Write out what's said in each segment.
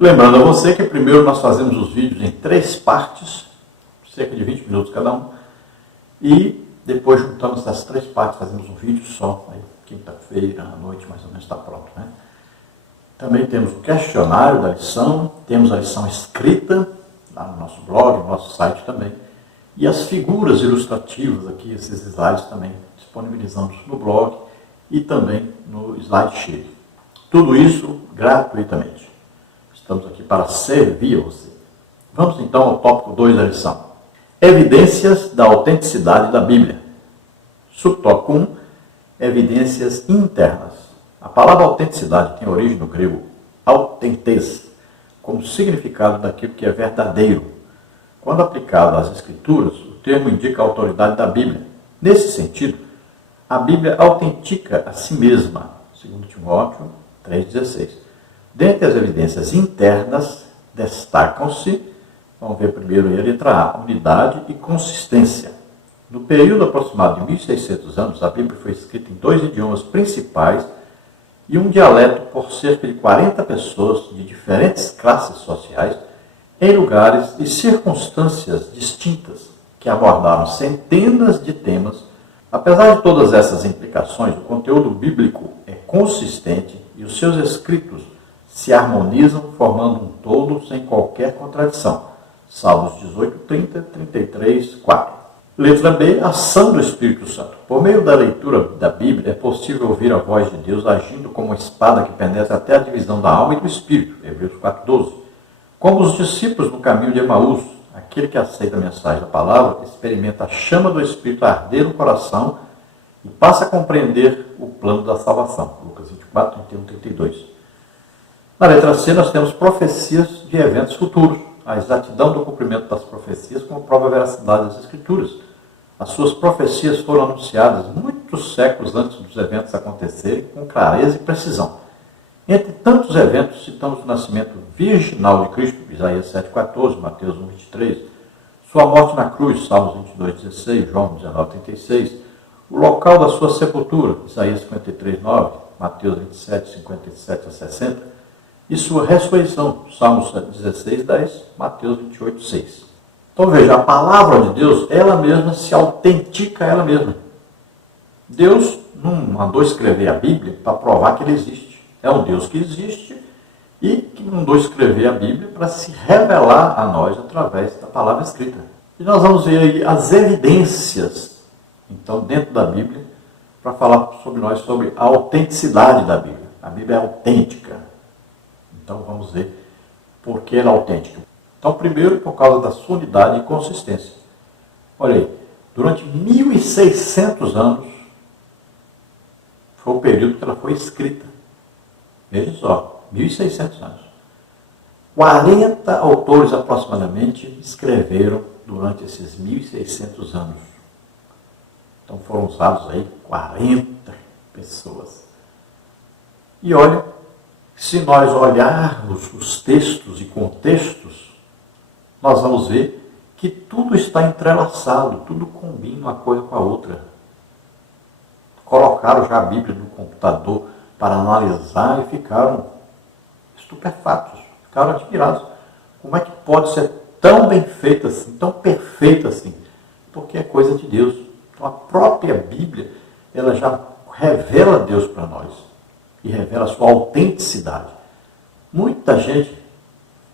Lembrando a você que primeiro nós fazemos os vídeos em 3 partes, cerca de 20 minutos cada um, e depois juntamos as 3 partes, fazemos um vídeo só, aí quinta-feira à noite mais ou menos está pronto, né? Também temos o questionário da lição, temos a lição escrita lá no nosso blog, no nosso site também, e as figuras ilustrativas aqui, esses slides também disponibilizamos no blog e também no SlideShare. Tudo isso gratuitamente. Estamos aqui para servir a você. Vamos então ao tópico 2 da lição. Evidências da autenticidade da Bíblia. Subtópico 1. Evidências internas. A palavra autenticidade tem origem no grego autentes, como significado daquilo que é verdadeiro. Quando aplicado às Escrituras, o termo indica a autoridade da Bíblia. Nesse sentido, a Bíblia autentica a si mesma, segundo Timóteo 3,16. Dentre as evidências internas, destacam-se, vamos ver primeiro a letra A, unidade e consistência. No período aproximado de 1.600 anos, a Bíblia foi escrita em 2 idiomas principais e um dialeto por cerca de 40 pessoas de diferentes classes sociais, em lugares e circunstâncias distintas, que abordaram centenas de temas. Apesar de todas essas implicações, o conteúdo bíblico é consistente e os seus escritos se harmonizam, formando um todo sem qualquer contradição. Salmos 18, 30, 33, 4. Letra B, ação do Espírito Santo. Por meio da leitura da Bíblia, é possível ouvir a voz de Deus agindo como uma espada que penetra até a divisão da alma e do Espírito. Hebreus 4:12. Como os discípulos no caminho de Emaús, aquele que aceita a mensagem da palavra experimenta a chama do Espírito arder no coração e passa a compreender o plano da salvação. Lucas 24, 31, 32. Na letra C, nós temos profecias de eventos futuros. A exatidão do cumprimento das profecias comprova a veracidade das Escrituras. As suas profecias foram anunciadas muitos séculos antes dos eventos acontecerem, com clareza e precisão. Entre tantos eventos, citamos o nascimento virginal de Cristo, Isaías 7,14, Mateus 1,23, sua morte na cruz, Salmos 22,16, João 19,36, o local da sua sepultura, Isaías 53,9, Mateus 27, 57 a 60, e sua ressurreição, Salmos 16:10, Mateus 28:6. Então veja, a palavra de Deus, ela mesma se autentica ela mesma. Deus não mandou escrever a Bíblia para provar que ele existe. É um Deus que existe e que mandou escrever a Bíblia para se revelar a nós através da palavra escrita. E nós vamos ver aí as evidências, então, dentro da Bíblia, para falar sobre nós, sobre a autenticidade da Bíblia. A Bíblia é autêntica. Então vamos ver por que ela é autêntica. Então, primeiro, por causa da sua unidade e consistência. Olha aí, durante 1.600 anos foi o período que ela foi escrita. Veja só, 1.600 anos. 40 autores aproximadamente escreveram durante esses 1.600 anos. Então foram usados aí 40 pessoas. E olha, se nós olharmos os textos e contextos, nós vamos ver que tudo está entrelaçado, tudo combina uma coisa com a outra. Colocaram já a Bíblia no computador para analisar e ficaram estupefatos, ficaram admirados. Como é que pode ser tão bem feita assim, tão perfeita assim? Porque é coisa de Deus. Então a própria Bíblia, ela já revela Deus para nós e revela a sua autenticidade. Muita gente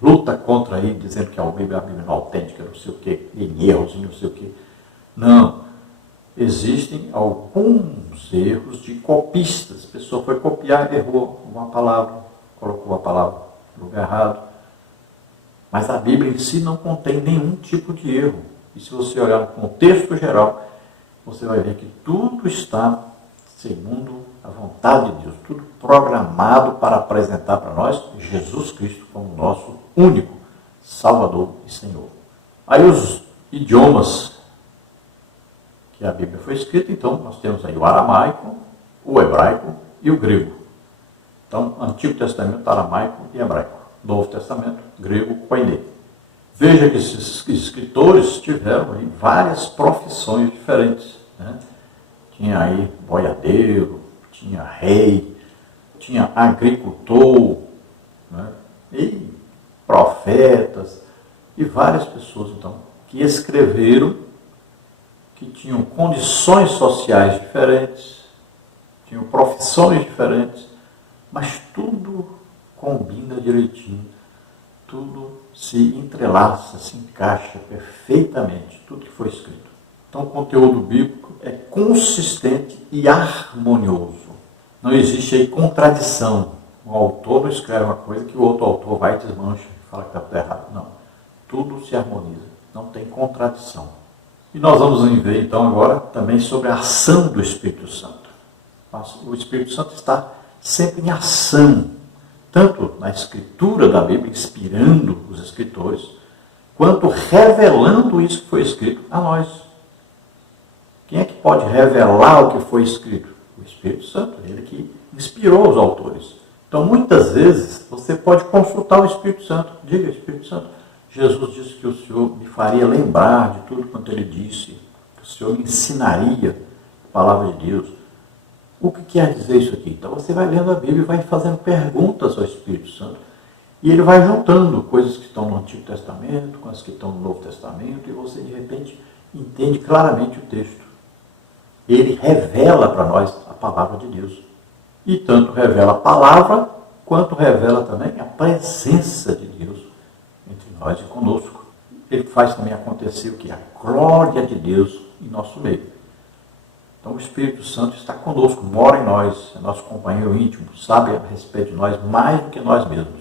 luta contra aí, dizendo que a Bíblia não é autêntica, não sei o quê, em erros, não sei o quê. Não. Existem alguns erros de copistas. A pessoa foi copiar, errou uma palavra, colocou a palavra no lugar errado. Mas a Bíblia em si não contém nenhum tipo de erro. E se você olhar no contexto geral, você vai ver que tudo está segundo a vontade de Deus, tudo programado para apresentar para nós Jesus Cristo como nosso único Salvador e Senhor. Aí os idiomas que a Bíblia foi escrita, então nós temos aí o aramaico, o hebraico e o grego. Então, Antigo Testamento, aramaico e hebraico. Novo Testamento, grego, koiné. Veja que esses escritores tiveram aí várias profissões diferentes, né? Tinha aí boiadeiro, tinha rei, tinha agricultor, né? E profetas e várias pessoas, então, que escreveram, que tinham condições sociais diferentes, tinham profissões diferentes, mas tudo combina direitinho, tudo se entrelaça, se encaixa perfeitamente, tudo que foi escrito. Então o conteúdo bíblico é consistente e harmonioso. Não existe aí contradição. Um autor não escreve uma coisa que o outro autor vai e desmancha e fala que está tudo errado. Não. Tudo se harmoniza. Não tem contradição. E nós vamos ver então agora também sobre a ação do Espírito Santo. O Espírito Santo está sempre em ação, tanto na escritura da Bíblia, inspirando os escritores, quanto revelando isso que foi escrito a nós. Quem é que pode revelar o que foi escrito? O Espírito Santo, ele que inspirou os autores. Então, muitas vezes, você pode consultar o Espírito Santo. Diga, Espírito Santo, Jesus disse que o Senhor me faria lembrar de tudo quanto ele disse, que o Senhor me ensinaria a palavra de Deus. O que quer dizer isso aqui? Então, você vai lendo a Bíblia e vai fazendo perguntas ao Espírito Santo. E ele vai juntando coisas que estão no Antigo Testamento com as que estão no Novo Testamento, e você, de repente, entende claramente o texto. Ele revela para nós a palavra de Deus. E tanto revela a palavra, quanto revela também a presença de Deus entre nós e conosco. Ele faz também acontecer o que? A glória de Deus em nosso meio. Então o Espírito Santo está conosco, mora em nós, é nosso companheiro íntimo, sabe a respeito de nós mais do que nós mesmos.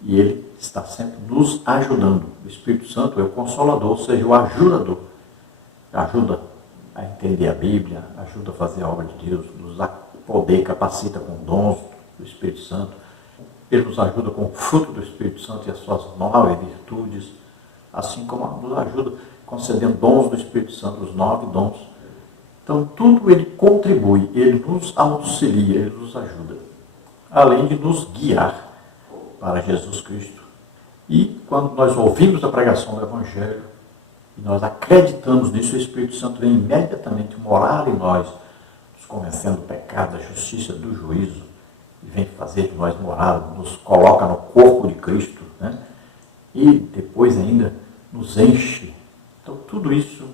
E ele está sempre nos ajudando. O Espírito Santo é o consolador, ou seja, o ajudador. Ajuda a entender a Bíblia, ajuda a fazer a obra de Deus, nos dá poder, capacita com dons do Espírito Santo. Ele nos ajuda com o fruto do Espírito Santo e as suas 9 virtudes, assim como nos ajuda concedendo dons do Espírito Santo, os 9 dons. Então, tudo ele contribui, ele nos auxilia, ele nos ajuda, além de nos guiar para Jesus Cristo. E quando nós ouvimos a pregação do Evangelho, e nós acreditamos nisso, o Espírito Santo vem imediatamente morar em nós, nos convencendo do pecado, da justiça, do juízo, e vem fazer de nós morada, nos coloca no corpo de Cristo, né? E depois ainda nos enche. Então tudo isso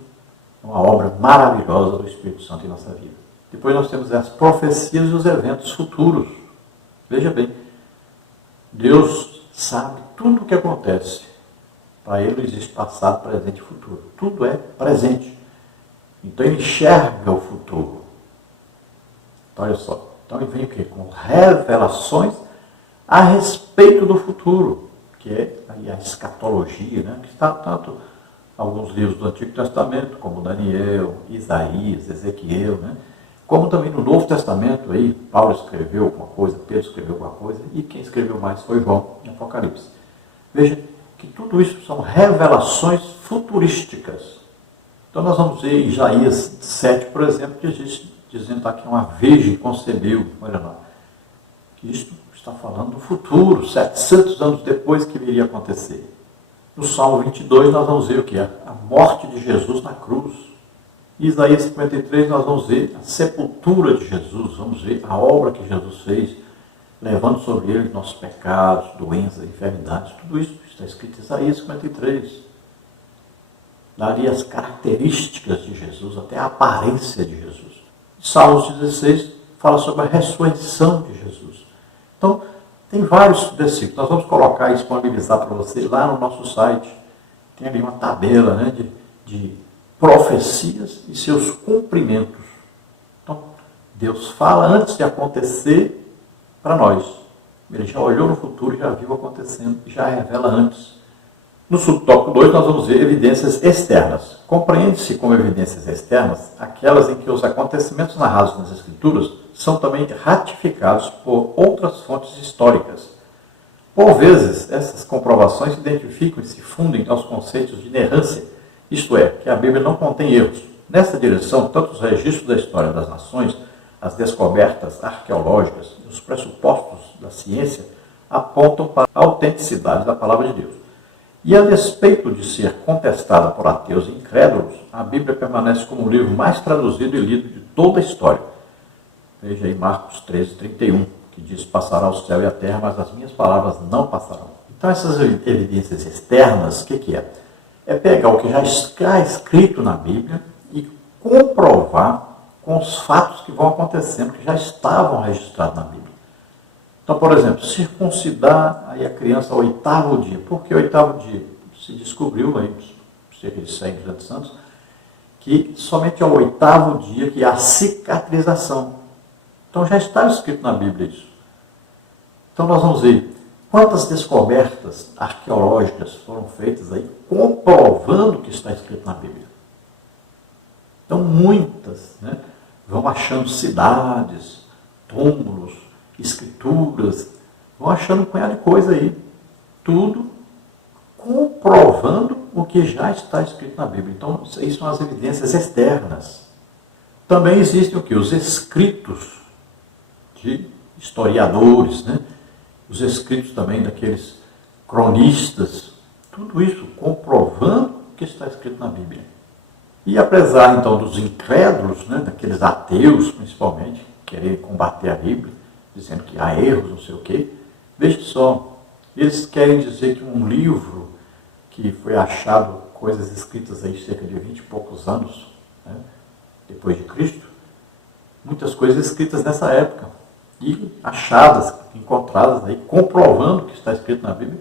é uma obra maravilhosa do Espírito Santo em nossa vida. Depois nós temos as profecias e os eventos futuros. Veja bem, Deus sabe tudo o que acontece. Para ele não existe passado, presente e futuro. Tudo é presente. Então ele enxerga o futuro. Então olha só. Então ele vem o quê? Com revelações a respeito do futuro, que é aí a escatologia, né? Que está tanto em alguns livros do Antigo Testamento, como Daniel, Isaías, Ezequiel, né? Como também no Novo Testamento, aí Paulo escreveu alguma coisa, Pedro escreveu alguma coisa, e quem escreveu mais foi João, em Apocalipse. Veja que tudo isso são revelações futurísticas. Então nós vamos ver em Isaías 7, por exemplo, que existe, dizendo aqui uma virgem concebeu, olha lá. Isto está falando do futuro, 700 anos depois que viria a acontecer. No Salmo 22 nós vamos ver o que é a morte de Jesus na cruz. Em Isaías 53 nós vamos ver a sepultura de Jesus, vamos ver a obra que Jesus fez, levando sobre ele nossos pecados, doenças, enfermidades, tudo isso está escrito em Isaías 53. Daria as características de Jesus, até a aparência de Jesus. Salmos 16 fala sobre a ressurreição de Jesus. Então, tem vários versículos. Nós vamos colocar e disponibilizar para você lá no nosso site. Tem ali uma tabela, né, de profecias e seus cumprimentos. Então, Deus fala antes de acontecer para nós. Ele já olhou no futuro, já viu acontecendo e já revela antes. No subtópico 2, nós vamos ver evidências externas. Compreende-se como evidências externas aquelas em que os acontecimentos narrados nas Escrituras são também ratificados por outras fontes históricas. Por vezes, essas comprovações se identificam e se fundem aos conceitos de inerrância, isto é, que a Bíblia não contém erros. Nessa direção, tanto os registros da história das nações, as descobertas arqueológicas e os pressupostos da ciência apontam para a autenticidade da palavra de Deus. E a despeito de ser contestada por ateus e incrédulos, a Bíblia permanece como o livro mais traduzido e lido de toda a história. Veja aí Marcos 13, 31, que diz: passará o céu e a terra, mas as minhas palavras não passarão. Então essas evidências externas, o que é? É pegar o que já está escrito na Bíblia e comprovar com os fatos que vão acontecendo, que já estavam registrados na Bíblia. Então, por exemplo, circuncidar aí a criança ao 8º dia. Por que o 8º dia? Se descobriu aí, cerca de 100, 200 anos, que somente ao 8º dia que há cicatrização. Então já está escrito na Bíblia isso. Então nós vamos ver quantas descobertas arqueológicas foram feitas aí comprovando o que está escrito na Bíblia. Então muitas, né, vão achando cidades, túmulos, escrituras, vão achando um punhado de coisa aí. Tudo comprovando o que já está escrito na Bíblia. Então, isso são as evidências externas. Também existem o quê? Os escritos de historiadores, né? Os escritos também daqueles cronistas. Tudo isso comprovando o que está escrito na Bíblia. E apesar, então, dos incrédulos, né, daqueles ateus, principalmente, quererem combater a Bíblia, dizendo que há erros, não sei o quê, veja só, eles querem dizer que um livro que foi achado, coisas escritas aí cerca de 20 e poucos anos, né, depois de Cristo, muitas coisas escritas nessa época, e achadas, encontradas aí, comprovando o que está escrito na Bíblia.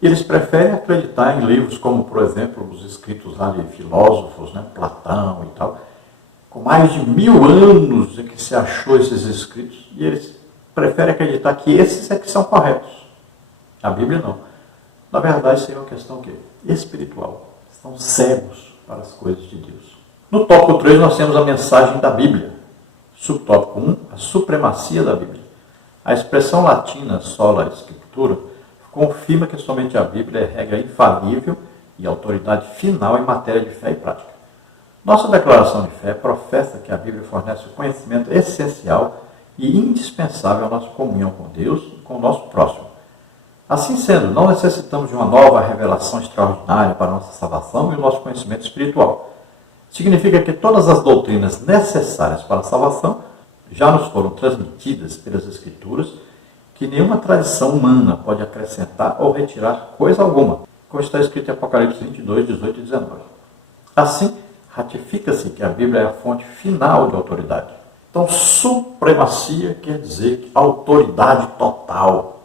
Eles preferem acreditar em livros como, por exemplo, os escritos lá de filósofos, né, Platão e tal, com mais de 1000 anos em que se achou esses escritos, e eles preferem acreditar que esses é que são corretos. A Bíblia não. Na verdade, isso é uma questão que espiritual. Estão cegos para as coisas de Deus. No tópico 3, nós temos a mensagem da Bíblia. Subtópico 1, a supremacia da Bíblia. A expressão latina sola scriptura confirma que somente a Bíblia é regra infalível e autoridade final em matéria de fé e prática. Nossa declaração de fé professa que a Bíblia fornece o conhecimento essencial e indispensável à nossa comunhão com Deus e com o nosso próximo. Assim sendo, não necessitamos de uma nova revelação extraordinária para a nossa salvação e o nosso conhecimento espiritual. Significa que todas as doutrinas necessárias para a salvação já nos foram transmitidas pelas Escrituras, que nenhuma tradição humana pode acrescentar ou retirar coisa alguma, como está escrito em Apocalipse 22, 18 e 19. Assim, ratifica-se que a Bíblia é a fonte final de autoridade. Então, supremacia quer dizer que autoridade total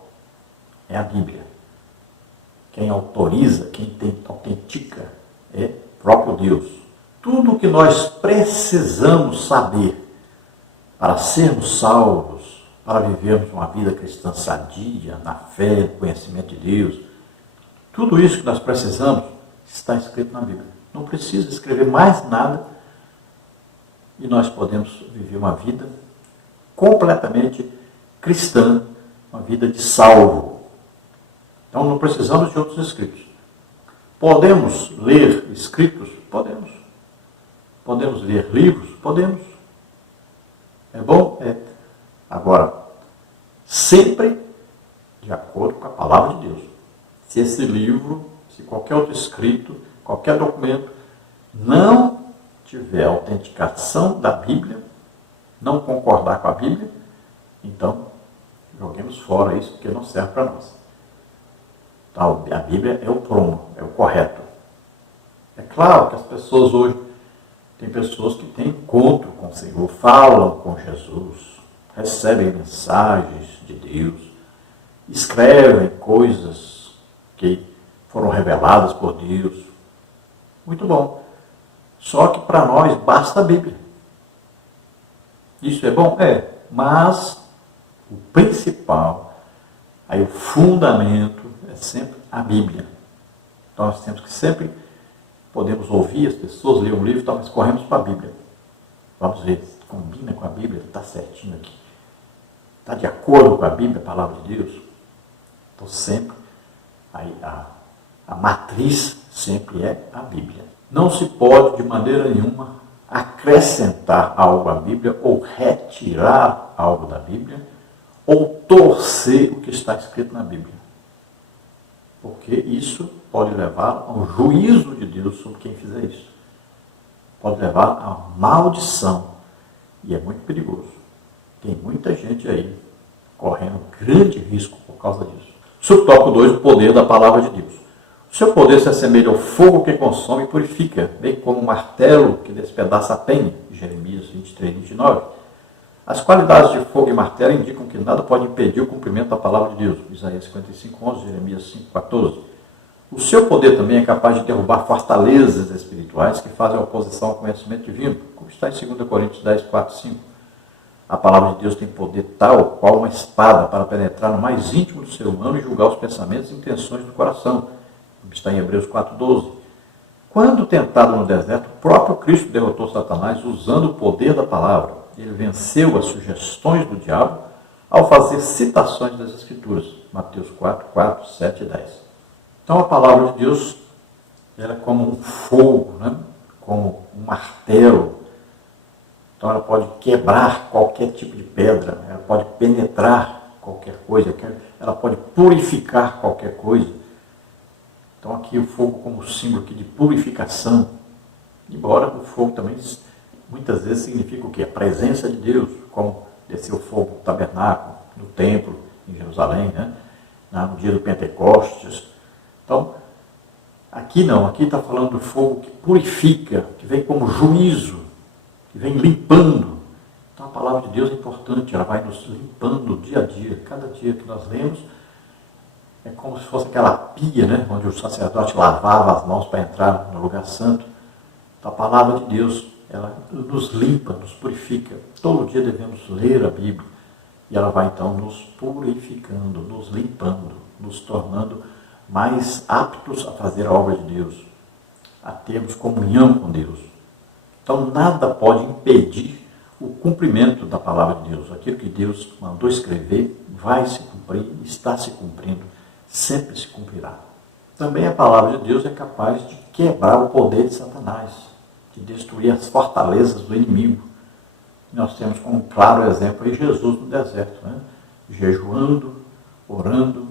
é a Bíblia. Quem autoriza, quem autentica é o próprio Deus. Tudo o que nós precisamos saber para sermos salvos, para vivermos uma vida cristã sadia, na fé, no conhecimento de Deus, tudo isso que nós precisamos está escrito na Bíblia. Não precisa escrever mais nada e nós podemos viver uma vida completamente cristã, uma vida de salvo. Então não precisamos de outros escritos. Podemos ler escritos? Podemos. Podemos ler livros? Podemos. É bom? É. Agora, sempre de acordo com a palavra de Deus. Se esse livro, se qualquer outro escrito, qualquer documento não tiver autenticação da Bíblia, não concordar com a Bíblia, então joguemos fora isso, porque não serve para nós. Então, a Bíblia é o prumo, é o correto. É claro que as pessoas hoje, tem pessoas que têm encontro com o Senhor, falam com Jesus, recebem mensagens de Deus, escrevem coisas que foram reveladas por Deus. Muito bom. Só que para nós basta a Bíblia. Isso é bom? É. Mas o principal, aí o fundamento é sempre a Bíblia. Então nós temos que sempre, podemos ouvir as pessoas, ler um livro, então nós corremos para a Bíblia. Vamos ver se combina com a Bíblia, está certinho aqui. Está de acordo com a Bíblia, a palavra de Deus? Então sempre, aí a matriz sempre é a Bíblia. Não se pode de maneira nenhuma acrescentar algo à Bíblia ou retirar algo da Bíblia ou torcer o que está escrito na Bíblia. Porque isso pode levar ao juízo de Deus sobre quem fizer isso. Pode levar à maldição. E é muito perigoso. Tem muita gente aí correndo grande risco por causa disso. Subtópico 2, o poder da palavra de Deus. O seu poder se assemelha ao fogo que consome e purifica, bem como um martelo que despedaça a penha, Jeremias 23, 29. As qualidades de fogo e martelo indicam que nada pode impedir o cumprimento da palavra de Deus, Isaías 55, 11, Jeremias 5, 14. O seu poder também é capaz de derrubar fortalezas espirituais que fazem oposição ao conhecimento divino, como está em 2 Coríntios 10, 4, 5. A palavra de Deus tem poder tal qual uma espada para penetrar no mais íntimo do ser humano e julgar os pensamentos e intenções do coração, como está em Hebreus 4, 12. Quando tentado no deserto, o próprio Cristo derrotou Satanás usando o poder da palavra. Ele venceu as sugestões do diabo ao fazer citações das Escrituras, Mateus 4, 4, 7 e 10. Então a palavra de Deus ela é como um fogo, né? Como um martelo. Então ela pode quebrar qualquer tipo de pedra, ela pode penetrar qualquer coisa, ela pode purificar qualquer coisa. Então aqui o fogo como símbolo aqui de purificação, embora o fogo também muitas vezes significa o quê? A presença de Deus, como desceu o fogo no tabernáculo, no templo, em Jerusalém, né? No dia do Pentecostes. Então, aqui não, aqui está falando do fogo que purifica, que vem como juízo, que vem limpando. Então a palavra de Deus é importante, ela vai nos limpando dia a dia. Cada dia que nós lemos, é como se fosse aquela pia, né? Onde o sacerdote lavava as mãos para entrar no lugar santo. Então a palavra de Deus, ela nos limpa, nos purifica. Todo dia devemos ler a Bíblia. E ela vai então nos purificando, nos limpando, nos tornando mais aptos a fazer a obra de Deus, a termos comunhão com Deus. Então nada pode impedir o cumprimento da palavra de Deus. Aquilo que Deus mandou escrever vai se cumprir, está se cumprindo, sempre se cumprirá. Também a palavra de Deus é capaz de quebrar o poder de Satanás, de destruir as fortalezas do inimigo. Nós temos como um claro exemplo aí Jesus no deserto, né? Jejuando, orando.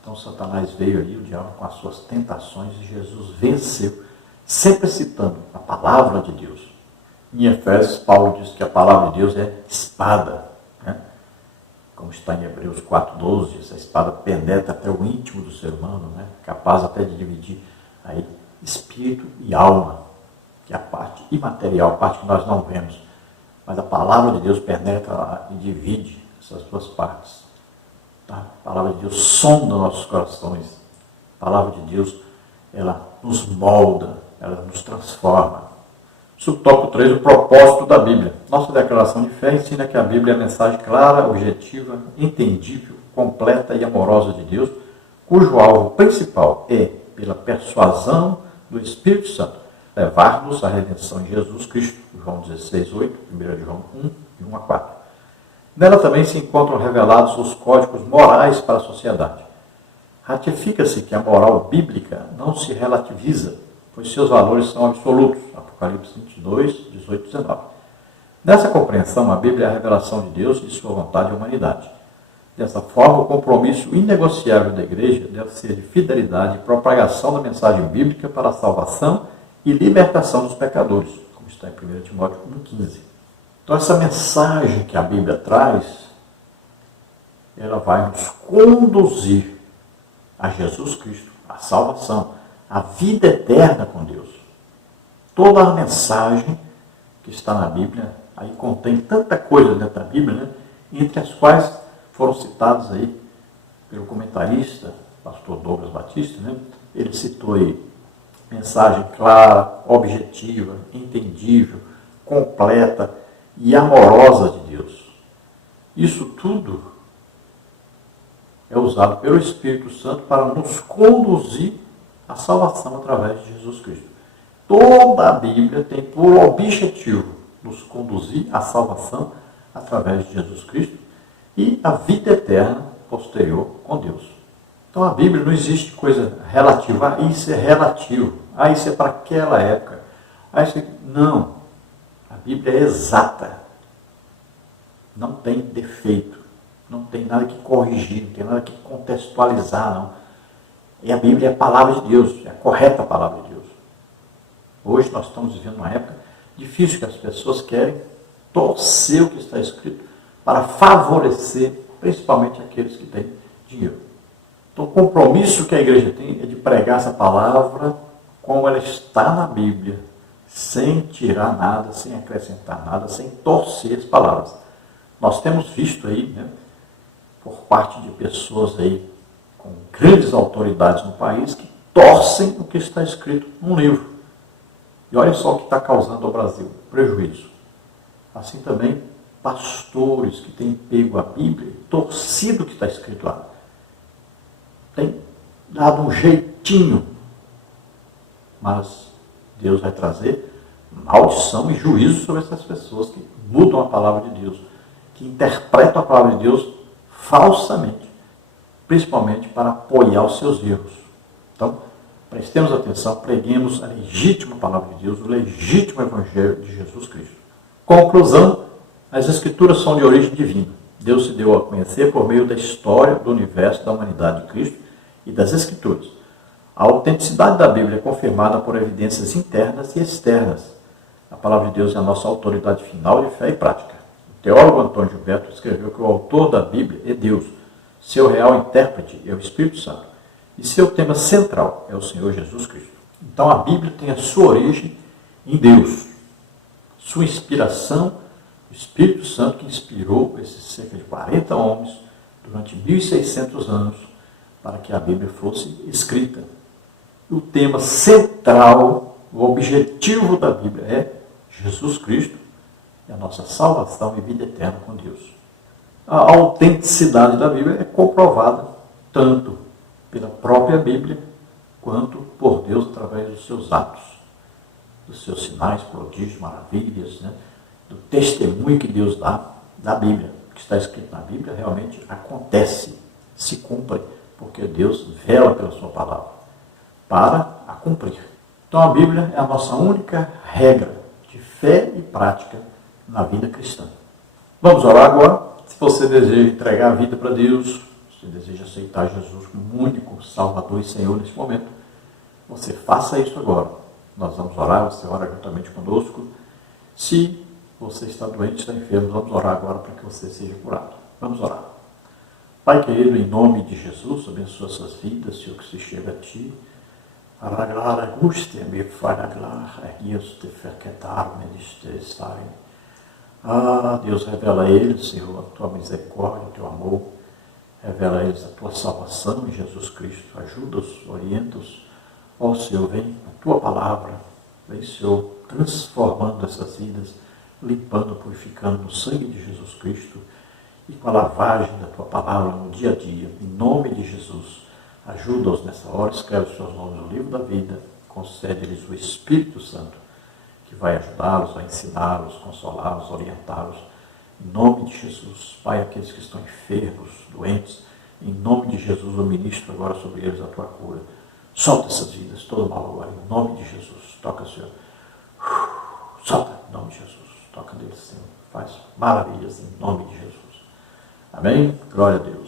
Então Satanás veio ali, o diabo, com as suas tentações, e Jesus venceu, sempre citando a palavra de Deus. Em Efésios, Paulo diz que a palavra de Deus é espada, né? Como está em Hebreus 4,12, essa espada penetra até o íntimo do ser humano, né? Capaz até de dividir aí espírito e alma, que é a parte imaterial, a parte que nós não vemos. Mas a palavra de Deus penetra lá e divide essas duas partes. Tá? A palavra de Deus sonda nossos corações. A palavra de Deus, ela nos molda, ela nos transforma. Subtópico 3, o propósito da Bíblia. Nossa declaração de fé ensina que a Bíblia é a mensagem clara, objetiva, entendível, completa e amorosa de Deus, cujo alvo principal é, pela persuasão do Espírito Santo, levar-nos à redenção em Jesus Cristo, João 16, 8, 1 João 1 e 1 a 4. Nela também se encontram revelados os códigos morais para a sociedade. Ratifica-se que a moral bíblica não se relativiza, pois seus valores são absolutos. Apocalipse 22, 18 e 19. Nessa compreensão, a Bíblia é a revelação de Deus e sua vontade à humanidade. Dessa forma, o compromisso inegociável da Igreja deve ser de fidelidade e propagação da mensagem bíblica para a salvação e libertação dos pecadores, como está em 1 Timóteo 1,15. Então, essa mensagem que a Bíblia traz, ela vai nos conduzir a Jesus Cristo, a salvação, a vida eterna com Deus. Toda a mensagem que está na Bíblia, aí contém tanta coisa dentro da Bíblia, né? Entre as quais foram citados aí pelo comentarista, pastor Douglas Batista, né? Ele citou aí mensagem clara, objetiva, entendível, completa e amorosa de Deus. Isso tudo é usado pelo Espírito Santo para nos conduzir à salvação através de Jesus Cristo. Toda a Bíblia tem por objetivo nos conduzir à salvação através de Jesus Cristo e à vida eterna posterior com Deus. Então a Bíblia não existe coisa relativa. Ah, isso é relativo. Ah, isso é para aquela época. Ah, isso é... Não. A Bíblia é exata. Não tem defeito. Não tem nada que corrigir, não tem nada que contextualizar, não. E a Bíblia é a palavra de Deus, é a correta palavra de Deus. Hoje nós estamos vivendo uma época difícil que as pessoas querem torcer o que está escrito para favorecer, principalmente aqueles que têm dinheiro. Então, o compromisso que a igreja tem é de pregar essa palavra como ela está na Bíblia, sem tirar nada, sem acrescentar nada, sem torcer as palavras. Nós temos visto aí, né, por parte de pessoas aí com grandes autoridades no país que torcem o que está escrito num livro. E olha só o que está causando ao Brasil, prejuízo. Assim também, pastores que têm pego a Bíblia e torcido o que está escrito lá. Tem dado um jeitinho, mas Deus vai trazer maldição e juízo sobre essas pessoas que mudam a palavra de Deus, que interpretam a palavra de Deus falsamente, principalmente para apoiar os seus erros. Então, prestemos atenção, preguemos a legítima palavra de Deus, o legítimo evangelho de Jesus Cristo. Conclusão, as Escrituras são de origem divina. Deus se deu a conhecer por meio da história do universo, da humanidade de Cristo e das Escrituras. A autenticidade da Bíblia é confirmada por evidências internas e externas. A palavra de Deus é a nossa autoridade final de fé e prática. O teólogo Antônio Gilberto escreveu que o autor da Bíblia é Deus, seu real intérprete é o Espírito Santo, e seu tema central é o Senhor Jesus Cristo. Então a Bíblia tem a sua origem em Deus. Sua inspiração, o Espírito Santo que inspirou esses cerca de 40 homens durante 1.600 anos para que a Bíblia fosse escrita. O tema central, o objetivo da Bíblia é Jesus Cristo e a nossa salvação e vida eterna com Deus. A autenticidade da Bíblia é comprovada tanto pela própria Bíblia quanto por Deus através dos seus atos, dos seus sinais, prodígios, maravilhas, né? Do testemunho que Deus dá da Bíblia. O que está escrito na Bíblia realmente acontece, se cumpre, porque Deus vela pela sua palavra para a cumprir. Então a Bíblia é a nossa única regra de fé e prática na vida cristã. Vamos orar agora. Se você deseja entregar a vida para Deus, se deseja aceitar Jesus como único Salvador e Senhor nesse momento, você faça isso agora. Nós vamos orar, você ora juntamente conosco. Se você está doente, está enfermo, vamos orar agora para que você seja curado. Vamos orar. Pai querido, em nome de Jesus, abençoa essas vidas, Senhor, que se chega a Ti. Araglar angústia, me faraglar, erguer-te, ferquetar-me, estarem. Ah, Deus, revela a eles, Senhor, a Tua misericórdia, o Teu amor. Revela a eles a Tua salvação em Jesus Cristo. Ajuda-os, orienta-os. Ó Senhor, vem a Tua palavra. Vem, Senhor, transformando essas vidas, limpando, purificando no sangue de Jesus Cristo e com a lavagem da Tua palavra no dia a dia. Em nome de Jesus. Ajuda-os nessa hora, escreve os seus nomes no livro da vida, concede-lhes o Espírito Santo, que vai ajudá-los, vai ensiná-los, consolá-los, orientá-los. Em nome de Jesus, Pai, aqueles que estão enfermos, doentes, em nome de Jesus, eu ministro agora sobre eles a Tua cura. Solta essas vidas, todo mal agora, em nome de Jesus. Toca, Senhor. Solta, em nome de Jesus. Toca neles, Senhor. Faz maravilhas em nome de Jesus. Amém? Glória a Deus.